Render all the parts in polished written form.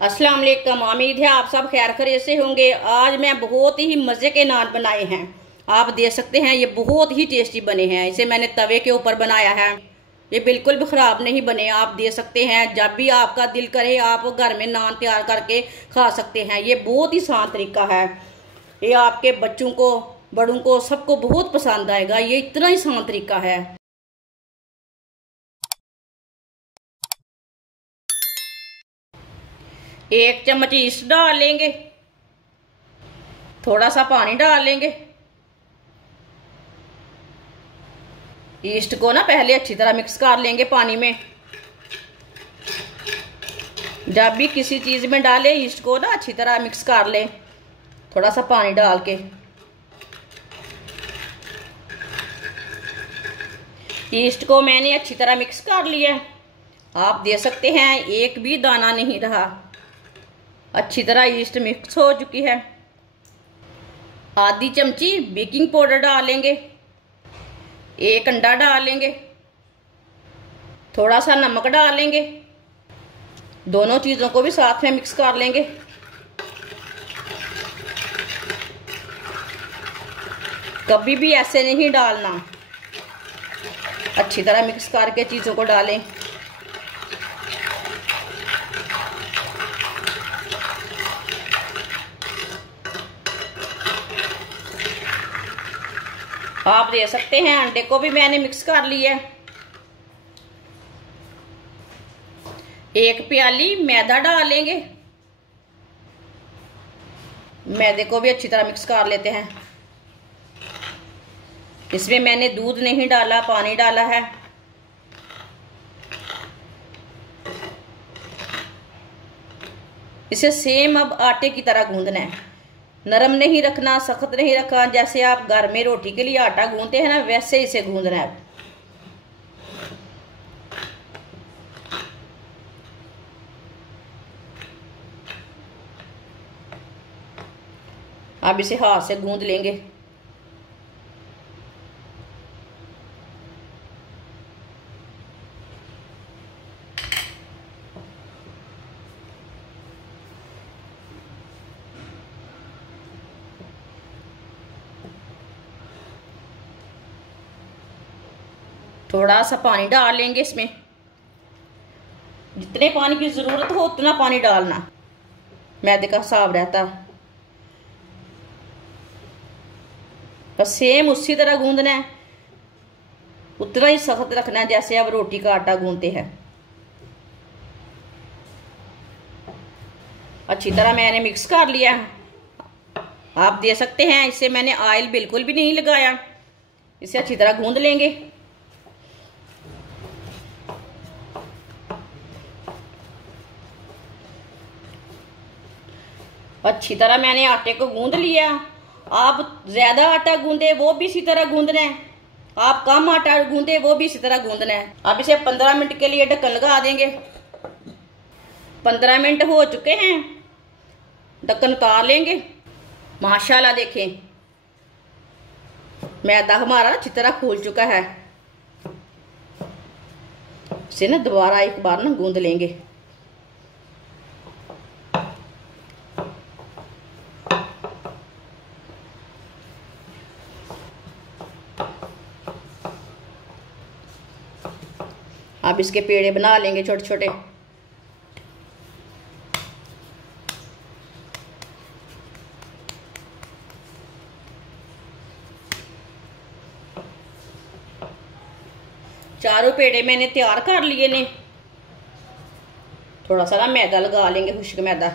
अस्सलाम वालेकुम। उम्मीद है आप सब खैर खैरियत से होंगे। आज मैं बहुत ही मज़े के नान बनाए हैं। आप देख सकते हैं ये बहुत ही टेस्टी बने हैं। इसे मैंने तवे के ऊपर बनाया है। ये बिल्कुल भी ख़राब नहीं बने। आप देख सकते हैं जब भी आपका दिल करे आप घर में नान तैयार करके खा सकते हैं। ये बहुत ही आसान तरीका है। ये आपके बच्चों को बड़ों को सबको बहुत पसंद आएगा। ये इतना ही आसान तरीका है। एक चम्मच ईस्ट डाल लेंगे, थोड़ा सा पानी डाल लेंगे। ईस्ट को ना पहले अच्छी तरह मिक्स कर लेंगे पानी में। जब भी किसी चीज में डाले ईस्ट को ना अच्छी तरह मिक्स कर ले, थोड़ा सा पानी डाल के। ईस्ट को मैंने अच्छी तरह मिक्स कर लिया। आप देख सकते हैं एक भी दाना नहीं रहा। अच्छी तरह ईस्ट मिक्स हो चुकी है। आधी चमची बेकिंग पाउडर डालेंगे, एक अंडा डालेंगे, थोड़ा सा नमक डालेंगे। दोनों चीज़ों को भी साथ में मिक्स कर लेंगे। कभी भी ऐसे नहीं डालना, अच्छी तरह मिक्स करके चीज़ों को डालें। आप देख सकते हैं अंडे को भी मैंने मिक्स कर लिया है। एक प्याली मैदा डालेंगे। मैदे को भी अच्छी तरह मिक्स कर लेते हैं। इसमें मैंने दूध नहीं डाला, पानी डाला है। इसे सेम अब आटे की तरह गूंदना है। नरम नहीं रखना, सख्त नहीं रखना। जैसे आप घर में रोटी के लिए आटा गूंदते हैं ना, वैसे इसे गूंदना है। अब इसे हाथ से गूंद लेंगे। थोड़ा सा पानी डाल लेंगे इसमें। जितने पानी की जरूरत हो उतना पानी डालना, मैदे का हिसाब रहता। बस सेम उसी तरह गूंदना है, उतना ही सख्त रखना है जैसे आप रोटी का आटा गूंदते हैं। अच्छी तरह मैंने मिक्स कर लिया है। आप देख सकते हैं इससे मैंने ऑयल बिल्कुल भी नहीं लगाया। इसे अच्छी तरह गूंद लेंगे। अच्छी तरह मैंने आटे को गूंद लिया। आप ज्यादा आटा गूंदे वो भी इसी तरह गूंदना है, आप कम आटा गूंदे वो भी इसी तरह गूंदना है। अब इसे 15 मिनट के लिए ढक्कन लगा देंगे। 15 मिनट हो चुके हैं, ढक्कन उतार लेंगे। माशाल्लाह देखें मैदा हमारा अच्छी तरह फूल चुका है। इसे ना दोबारा एक बार ना गूंद लेंगे। अब इसके पेड़े बना लेंगे छोटे छोटे। चारों पेड़े मैंने तैयार कर लिए ने। थोड़ा सा ना मैदा लगा लेंगे, खुश्क मैदा।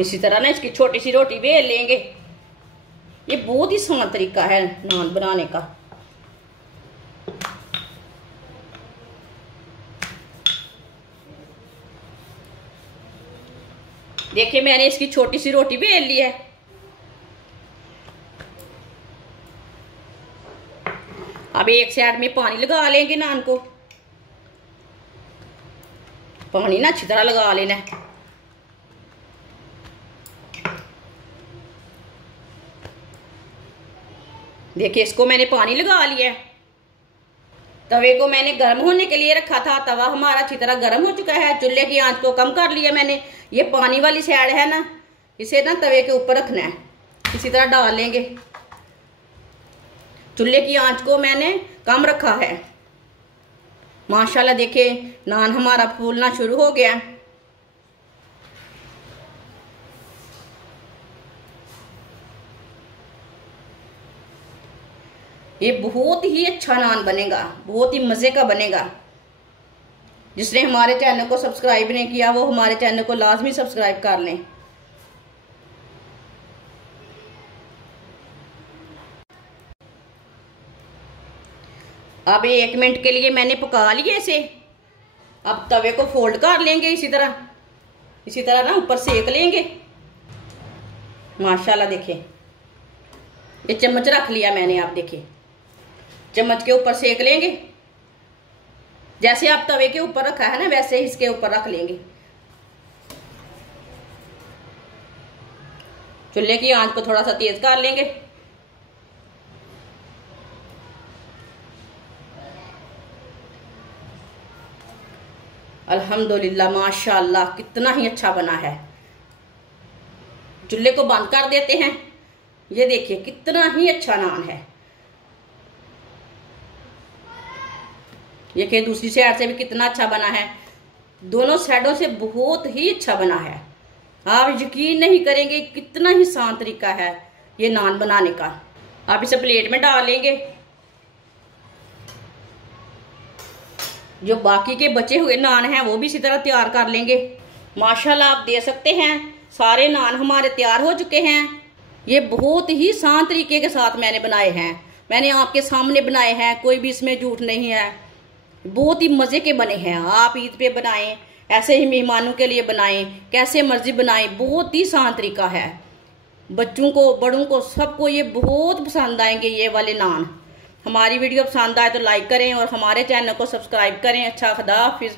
इसी तरह ना इसकी छोटी सी रोटी बेल लेंगे। ये बहुत ही आसान तरीका है नान बनाने का। देखिए मैंने इसकी छोटी सी रोटी बेल ली है। अब एक साइड में पानी लगा लेंगे नान को। पानी ना अच्छी तरह लगा लेना है। देखिए इसको मैंने पानी लगा लिया है। तवे को मैंने गर्म होने के लिए रखा था। तवा हमारा अच्छी तरह गर्म हो चुका है। चूल्हे की आंच को कम कर लिया मैंने। ये पानी वाली साइड है ना, इसे ना तवे के ऊपर रखना है, इसी तरह डाल लेंगे। चूल्हे की आंच को मैंने कम रखा है। माशाल्लाह देखिए नान हमारा फूलना शुरू हो गया। ये बहुत ही अच्छा नान बनेगा, बहुत ही मज़े का बनेगा। जिसने हमारे चैनल को सब्सक्राइब नहीं किया वो हमारे चैनल को लाजमी सब्सक्राइब कर लें। अब 1 मिनट के लिए मैंने पका लिया इसे। अब तवे को फोल्ड कर लेंगे इसी तरह ना ऊपर सेक लेंगे। माशाल्लाह देखिए ये चम्मच रख लिया मैंने, आप देखिए चम्मच के ऊपर सेक लेंगे। जैसे आप तवे के ऊपर रखा है ना वैसे ही इसके ऊपर रख लेंगे। चूल्हे की आंच को थोड़ा सा तेज कर लेंगे। अल्हम्दुलिल्लाह माशाल्लाह कितना ही अच्छा बना है। चूल्हे को बंद कर देते हैं। ये देखिए कितना ही अच्छा नान है। ये कि दूसरी साइड से भी कितना अच्छा बना है। दोनों साइडों से बहुत ही अच्छा बना है। आप यकीन नहीं करेंगे कितना ही आसान तरीका है ये नान बनाने का। आप इसे प्लेट में डाल लेंगे। जो बाकी के बचे हुए नान हैं वो भी इसी तरह तैयार कर लेंगे। माशाल्लाह आप देख सकते हैं सारे नान हमारे तैयार हो चुके हैं। ये बहुत ही आसान तरीके के साथ मैंने बनाए हैं। मैंने आपके सामने बनाए हैं, कोई भी इसमें झूठ नहीं है। बहुत ही मज़े के बने हैं। आप ईद पे बनाएं, ऐसे ही मेहमानों के लिए बनाएं, कैसे मर्जी बनाएं। बहुत ही आसान तरीका है। बच्चों को बड़ों को सबको ये बहुत पसंद आएंगे ये वाले नान। हमारी वीडियो पसंद आए तो लाइक करें और हमारे चैनल को सब्सक्राइब करें। अच्छा खुदा हाफिज़।